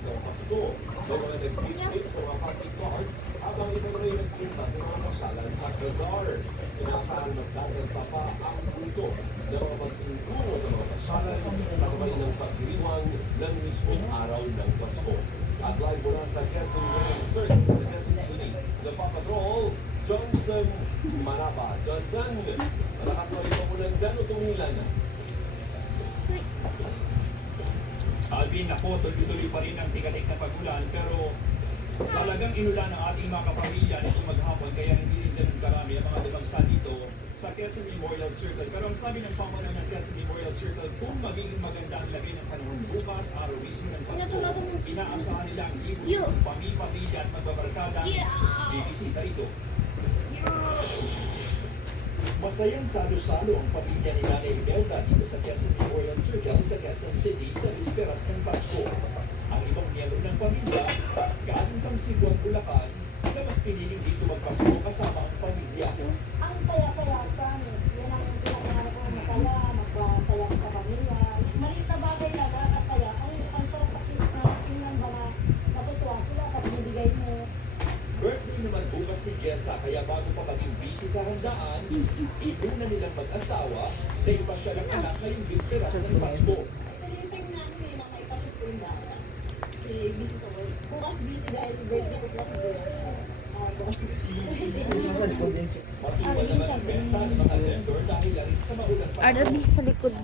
ng Pasko. May mga nag-gift sa mga party card habang iba rin nagpunta sa mga pasyalan at bazaar. Inaasahan mas dadansa pa ang punto na mga magtutulong sa mga pasyalan kasabay ng pagdiriwang ng mismong araw ng Pasko. At live mula sa Quezon Circuit sa Quezon City, nagpapatrol Johnson Manapa. Johnson, malakas na rin po ng dyan o tumilan? Alvin, ako, tuloy-tuloy pa rin ang tigatik na pagulan, pero talagang inulan ang ating mga kapamilya nitong maghapon, kaya hindi rin ganun karami ang mga dumagsa dito sa Quezon Memorial Circle. Pero ang sabi ng pamanan ng Quezon Memorial Circle, kung magiging maganda ang lagay ng panahon bukas, araw mismo ng Pasko, inaasahan nila ang libot ng pamilya at magbabarkada bibisita rito. Masayang salo-salo ang pamilya ni Nanay Imelda dito sa Quezon Memorial Circle sa Quezon City sa bisperas ng Pasko. Ang ibang miyembro ng pamilya, galing pang Cebu at Bulacan, na mas piniling dito magpasko kasama ang pamilya. Ang saya-saya, promise. Yan ang pinakaman ko, masaya, magpasaya sa pamilya. Maliit na bagay na nakakasaya. Ang pagpakis na tingnan ba na natutuwa sila sa binibigay mo. Birthday naman bukas ni Jessa, kaya bago pa maging busy sa handaan, inuna nilang mag-asawa na ipasya ng anak ngayong bisperas ng Pasko. Pinipin namin yung mga ipasipunda. Si busy sa work. Bukas busy dahil birthday ko plus Matuwa naman ang benta ng mga vendor dahil lang sa maulan pa. Ada di sa likod.